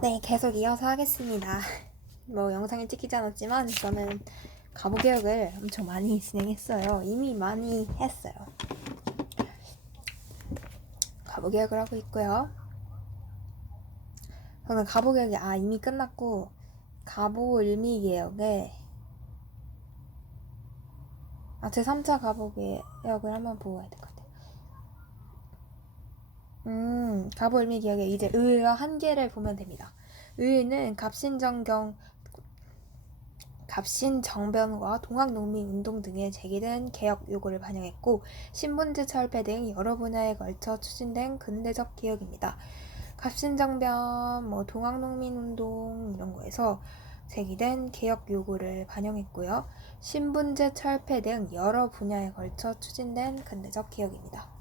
네, 계속 이어서 하겠습니다. 영상을 찍히지 않았지만 저는 가부개혁을 엄청 많이 진행했어요. 이미 많이 했어요. 가부개혁을 하고 있고요. 저는 가부개혁이 이미 끝났고 가부을미개혁에 제 3차 가부개혁을 한번 보고 가야 될 것 같아요. 가부을미개혁에 이제 의가 한계를 보면 됩니다. 의는 갑신정변과 동학농민운동 등에 제기된 개혁 요구를 반영했고 신분제 철폐 등 여러 분야에 걸쳐 추진된 근대적 개혁입니다. 갑신정변, 동학농민운동 이런 거에서 제기된 개혁 요구를 반영했고요. 신분제 철폐 등 여러 분야에 걸쳐 추진된 근대적 개혁입니다.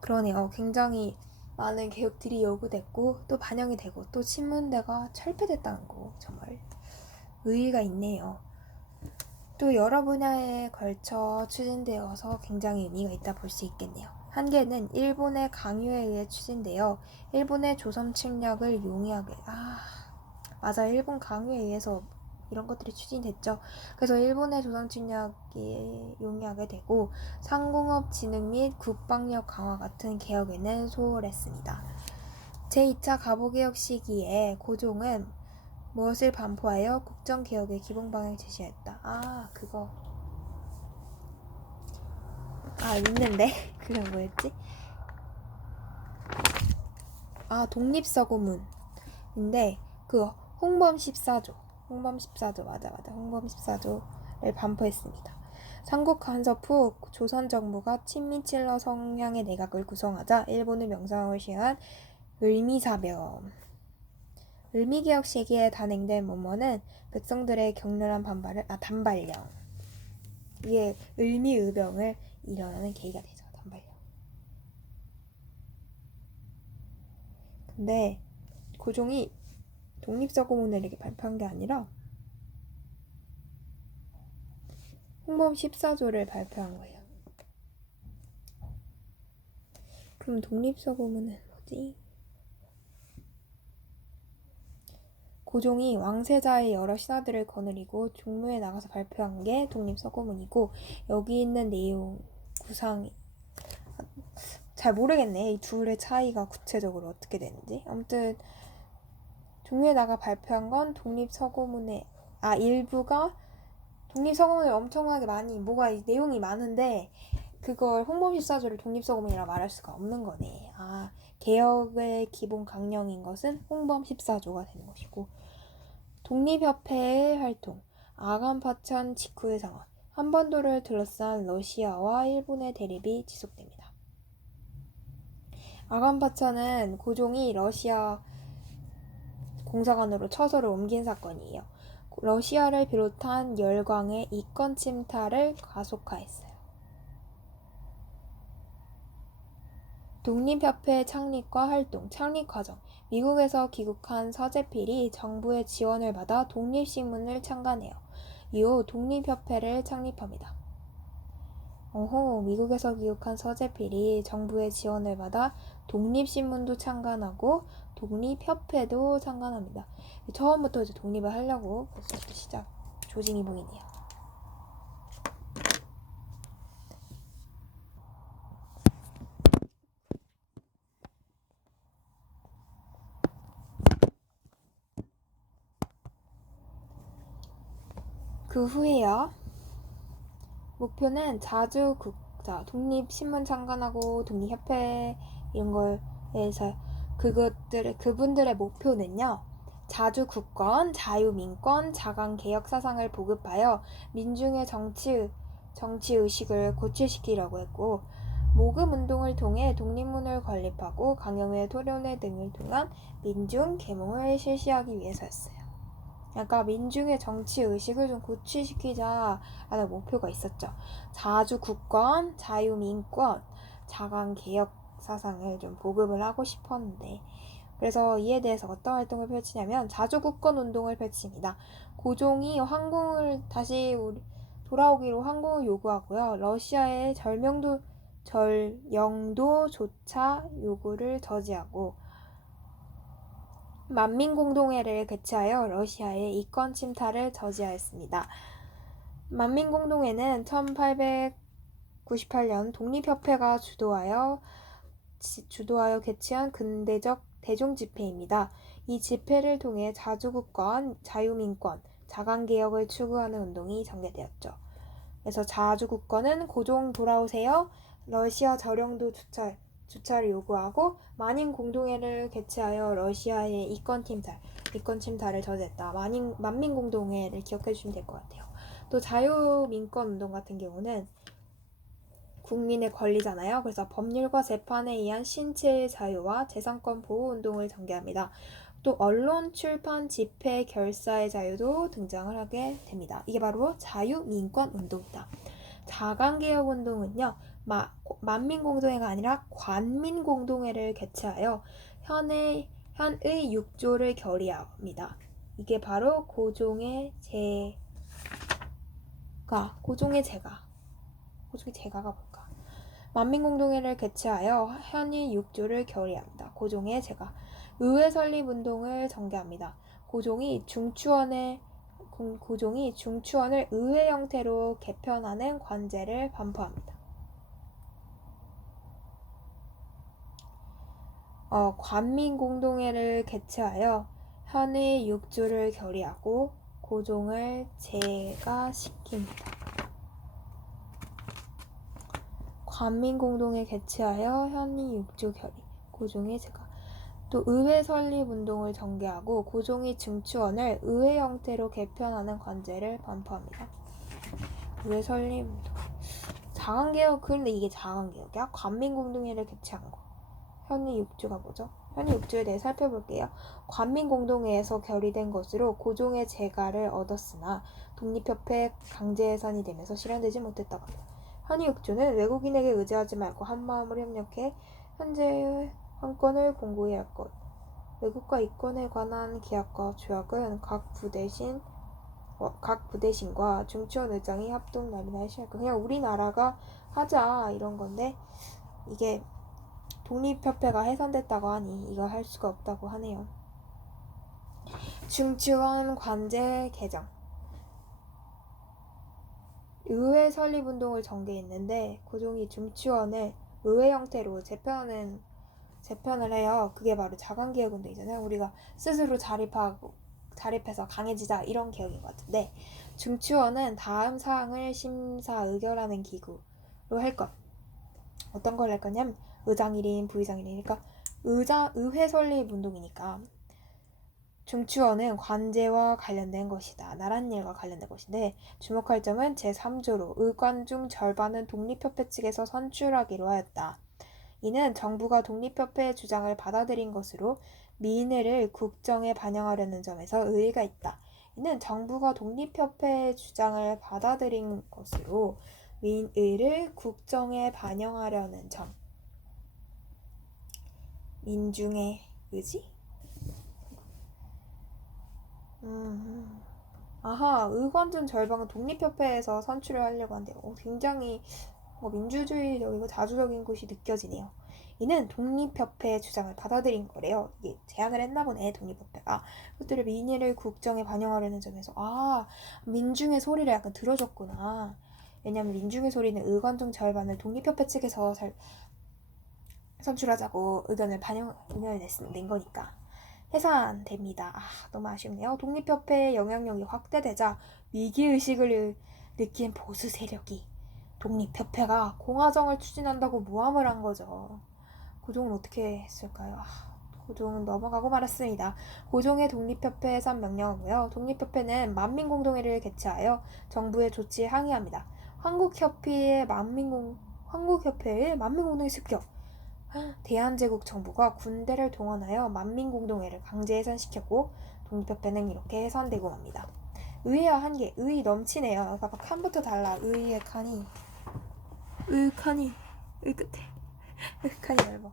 그러네요. 굉장히 많은 개혁들이 요구됐고 또 반영이 되고 또 신문대가 철폐됐다는 거 정말 의의가 있네요. 또 여러 분야에 걸쳐 추진되어서 굉장히 의미가 있다 볼 수 있겠네요. 한 개는 일본의 강요에 의해 추진되어 일본의 조선 침략을 용이하게 맞아, 일본 강요에 의해서 이런 것들이 추진됐죠. 그래서 일본의 조선 침략이 용이하게 되고 상공업 진흥 및 국방력 강화 같은 개혁에는 소홀했습니다. 제2차 가보개혁 시기에 고종은 무엇을 반포하여 국정개혁의 기본방향을 제시했다. 그거 있는데 그게 뭐였지? 독립서고문인데 그 홍범 14조 맞아 홍범 14조를 반포했습니다. 삼국 간섭 후 조선 정부가 친미 칠러 성향의 내각을 구성하자 일본의 명성을 시행한 을미사변 을미개혁 시기에 단행된 문헌은 백성들의 격렬한 단발령 이게 을미의병을 일어나는 계기가 되죠. 단발령. 근데 고종이 독립서고문을 이렇게 발표한 게 아니라 홍범 14조를 발표한 거예요. 그럼 독립서고문은 뭐지? 고종이 왕세자의 여러 신하들을 거느리고 종로에 나가서 발표한 게 독립서고문이고 여기 있는 내용 구상이 잘 모르겠네. 이 둘의 차이가 구체적으로 어떻게 되는지. 아무튼 종로에 나가 발표한 건 독립서고문의 일부가 독립서고문을 엄청나게 많이 내용이 많은데 그걸 홍범 14조를 독립서고문이라 말할 수가 없는 거네. 개혁의 기본 강령인 것은 홍범 14조가 되는 것이고 독립협회의 활동, 아간파천 직후의 상황, 한반도를 둘러싼 러시아와 일본의 대립이 지속됩니다. 아간파천은 고종이 러시아 공사관으로 처소를 옮긴 사건이에요. 러시아를 비롯한 열강의 이권 침탈을 가속화했어요. 독립협회 창립과 활동, 창립 과정. 미국에서 귀국한 서재필이 정부의 지원을 받아 독립신문을 창간해요. 이후 독립협회를 창립합니다. 미국에서 귀국한 서재필이 정부의 지원을 받아 독립신문도 창간하고 독립협회도 창간합니다. 처음부터 이제 독립을 하려고 벌써부터 시작 조짐이 보이네요. 그 후에요. 목표는 독립신문 창간하고 독립협회 이런 거에서 그분들의 목표는요. 자주국권, 자유민권, 자강개혁 사상을 보급하여 민중의 정치의식을 고취시키려고 했고 모금운동을 통해 독립문을 건립하고 강영회, 토론회 등을 통한 민중 계몽을 실시하기 위해서였어요. 약간 민중의 정치의식을 좀 고취시키자라는 목표가 있었죠. 자주국권, 자유민권, 자강개혁 사상을 좀 보급을 하고 싶었는데 그래서 이에 대해서 어떤 활동을 펼치냐면 자주국권 운동을 펼칩니다. 고종이 황궁을 다시 돌아오기로 황궁을 요구하고요. 러시아의 절영도조차 요구를 저지하고 만민공동회를 개최하여 러시아의 이권 침탈을 저지하였습니다. 만민공동회는 1898년 독립협회가 주도하여 개최한 근대적 대중집회입니다. 이 집회를 통해 자주국권, 자유민권, 자강개혁을 추구하는 운동이 전개되었죠. 그래서 자주국권은 고종 돌아오세요, 러시아 저령도 주차를 요구하고 만인공동회를 개최하여 러시아의 이권 침탈을 저지했다. 만민공동회를 기억해 주시면 될 것 같아요. 또 자유민권운동 같은 경우는 국민의 권리잖아요. 그래서 법률과 재판에 의한 신체의 자유와 재산권 보호 운동을 전개합니다. 또 언론, 출판, 집회, 결사의 자유도 등장을 하게 됩니다. 이게 바로 자유민권 운동이다. 자강개혁 운동은요, 만민공동회가 아니라 관민공동회를 개최하여 현의 6조를 결의합니다. 이게 바로 고종의 제가가 뭘까? 만민공동회를 개최하여 현의 6조를 결의합니다. 고종의 제가. 의회 설립 운동을 전개합니다. 고종이 중추원을 의회 형태로 개편하는 관제를 반포합니다. 관민공동회를 개최하여 현의 6조를 결의하고 고종을 제가시킵니다. 관민공동회 개최하여 현의 6조 결의, 고종의 제가. 또 의회 설립 운동을 전개하고 고종이 중추원을 의회 형태로 개편하는 관제를 반포합니다. 의회 설립 운동. 자강개혁, 그런데 이게 자강개혁이야? 관민공동회를 개최한 거. 현의 6조가 뭐죠? 현의 6조에 대해 살펴볼게요. 관민공동회에서 결의된 것으로 고종의 재가를 얻었으나 독립협회 강제 해산이 되면서 실현되지 못했다고 합니다. 현의 6조는 외국인에게 의지하지 말고 한마음으로 협력해 현재의 황권을 공고히 할 것. 외국과 이권에 관한 계약과 조약은 각 부대신과 중추원 의장이 합동 마련하여 시할 것. 그냥 우리나라가 하자 이런 건데 이게 독립협회가 해산됐다고 하니 이거 할 수가 없다고 하네요. 중추원 관제 개정. 의회 설립 운동을 전개했는데 고종이 중추원을 의회 형태로 재편을 해요. 그게 바로 자강개혁 운동이잖아요. 우리가 스스로 자립해서 강해지자 이런 개혁인 것 같은데, 중추원은 다음 사항을 심사 의결하는 기구로 할 것. 어떤 걸 할 거냐면 의장 1인, 부의장 1인이니까 의회 설립 운동이니까 중추원은 관제와 관련된 것이다. 나란 일과 관련된 것인데 주목할 점은 제3조로 의관 중 절반은 독립협회 측에서 선출하기로 하였다. 이는 정부가 독립협회의 주장을 받아들인 것으로 민의를 국정에 반영하려는 점에서 의의가 있다. 이는 정부가 독립협회의 주장을 받아들인 것으로 민의를 국정에 반영하려는 점. 민중의 의지? 의관 중 절반은 독립협회에서 선출을 하려고 한대요. 굉장히 민주주의적이고 자주적인 것이 느껴지네요. 이는 독립협회의 주장을 받아들인 거래요. 이게 제안을 했나 보네, 독립협회가. 그것들을 민의를 국정에 반영하려는 점에서 민중의 소리를 약간 들어줬구나. 왜냐면 민중의 소리는 의관 중 절반을 독립협회 측에서 선출하자고 의견을 낸 거니까. 해산됩니다. 너무 아쉽네요. 독립협회의 영향력이 확대되자 위기의식을 느낀 보수 세력이 독립협회가 공화정을 추진한다고 모함을 한 거죠. 고종은 어떻게 했을까요? 고종은 넘어가고 말았습니다. 고종의 독립협회 해산 명령하고요. 독립협회는 만민공동회를 개최하여 정부의 조치에 항의합니다. 한국협회의 만민공동회 습격. 대한제국 정부가 군대를 동원하여 만민공동회를 강제 해산시켰고 독립협회는 이렇게 해산되고 맙니다. 의회와 한계, 의의 넘치네요. 봐봐, 칸부터 달라. 의의 칸이 칸이 넓어.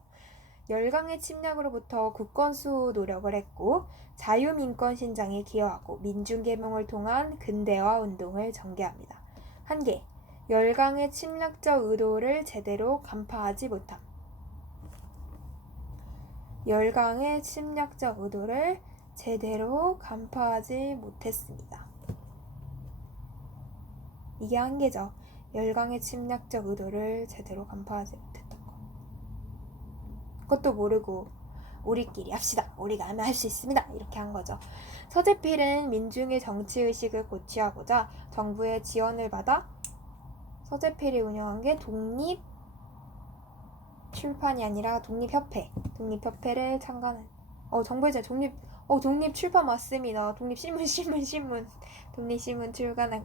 열강의 침략으로부터 국권수 노력을 했고 자유민권 신장에 기여하고 민중개몽을 통한 근대화 운동을 전개합니다. 한계, 열강의 침략적 의도를 제대로 간파하지 못함. 열강의 침략적 의도를 제대로 간파하지 못했습니다. 이게 한계죠. 열강의 침략적 의도를 제대로 간파하지 못했던 거. 그것도 모르고 우리끼리 합시다. 우리가 하면 할 수 있습니다. 이렇게 한 거죠. 서재필은 민중의 정치의식을 고취하고자 정부의 지원을 받아 서재필이 운영한 게 독립 출판이 아니라 독립협회를 창간한 정부의 독립 출판 맞습니다. 독립신문 독립신문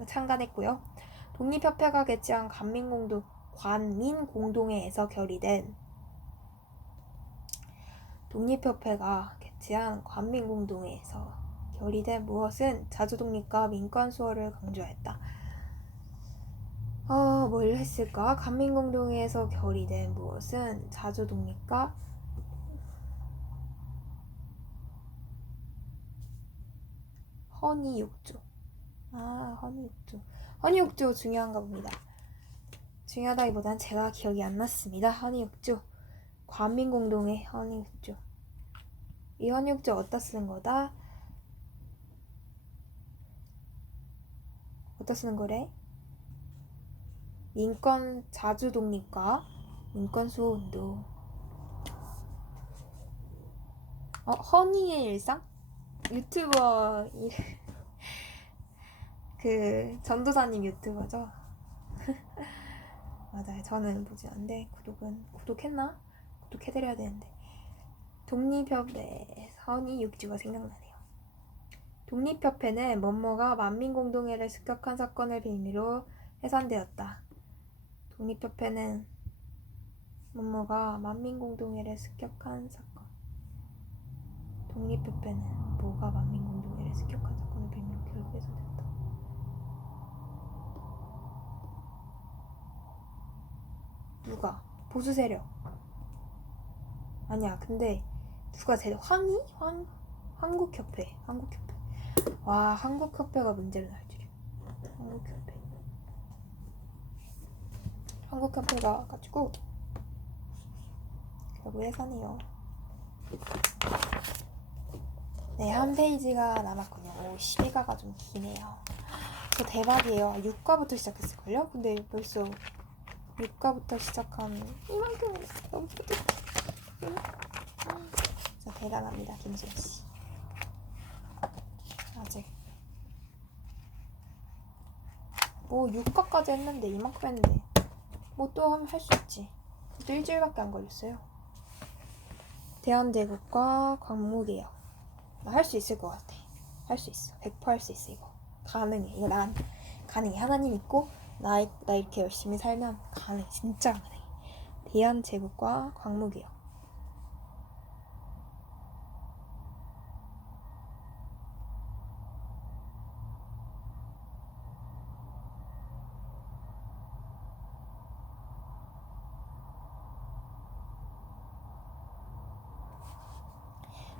창간했고요. 독립협회가 개최한 관민공동회에서 결의된 독립협회가 개최한 관민공동회에서 결의된 무엇은 자주독립과 민권수호를 강조했다. 뭘 했을까? 관민공동회에서 결의된 무엇은 자주독립과 헌의육조. 헌의육조 중요한가 봅니다. 중요하다기보단 제가 기억이 안 났습니다. 헌의육조. 관민공동회 헌의육조. 이 헌의육조 어디다 쓰는 거다? 어디다 쓰는 거래? 민권 자주독립과 민권수호운동. 허니의 일상? 유튜버 그 전도사님 유튜버죠. 맞아요. 저는 보지 않는데 구독했나? 구독해드려야 되는데. 독립협회 헌의육조가 생각나네요. 독립협회는 뭐뭐가 만민공동회를 습격한 사건을 빌미로 해산되었다. 독립협회는 뭐뭐가 만민공동회를 습격한 사건. 독립협회는 뭐가 만민공동회를 습격한 사건을 빌미로 결국 해산되었다. 누가? 보수세력. 아니야. 근데 누가 한국협회. 와, 한국협회가 문제를 날 줄이야. 한국협회가 가지고 결국 해산해요. 네, 한 페이지가 남았군요. 12가가 좀 기네요. 저 대박이에요. 6과부터 시작했을걸요? 근데 벌써 6과부터 시작한 이만큼 너무 진짜 대단합니다. 김수현씨. 아직 6과까지 했는데 이만큼 했는데 또 하면 할 수 있지. 또 일주일밖에 안 걸렸어요. 대한제국과 광무개혁. 할 수 있을 것 같아. 할 수 있어. 100% 할 수 있어. 이거 가능해. 이거 난 가능해. 하나님 믿고 나 이렇게 열심히 살면 가능해. 진짜 가능해. 대한제국과 광무개혁.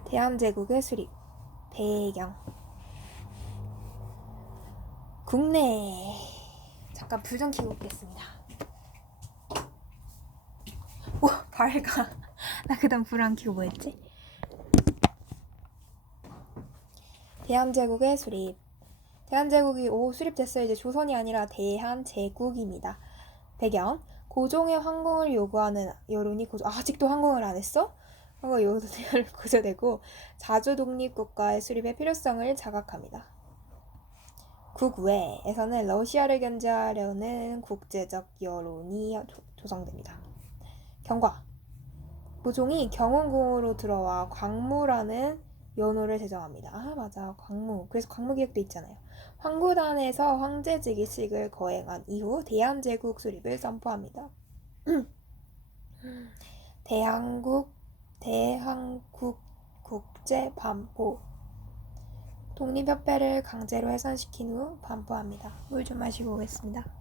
대한제국의 수립. 배경. 국내. 잠깐 불 좀 켜고 오겠습니다. 오, 밝아. 나 그다음 불 안 켜고 뭐 했지? 대한제국의 수립. 대한제국이 수립됐어요. 이제 조선이 아니라 대한제국입니다. 배경. 고종의 황궁을 요구하는 여론이 아직도 황궁을 안 했어? 황궁 요구를 고조되고 자주독립국가의 수립의 필요성을 자각합니다. 국외에서는 러시아를 견제하려는 국제적 여론이 조성됩니다. 경과. 고종이 경운궁으로 들어와 광무라는 연호를 제정합니다. 맞아. 광무. 그래서 광무개혁도 있잖아요. 황구단에서 황제직위식을 거행한 이후 대한제국 수립을 선포합니다. 대한국국제 반포. 독립협회를 강제로 해산시킨 후 반포합니다. 물 좀 마시고 오겠습니다.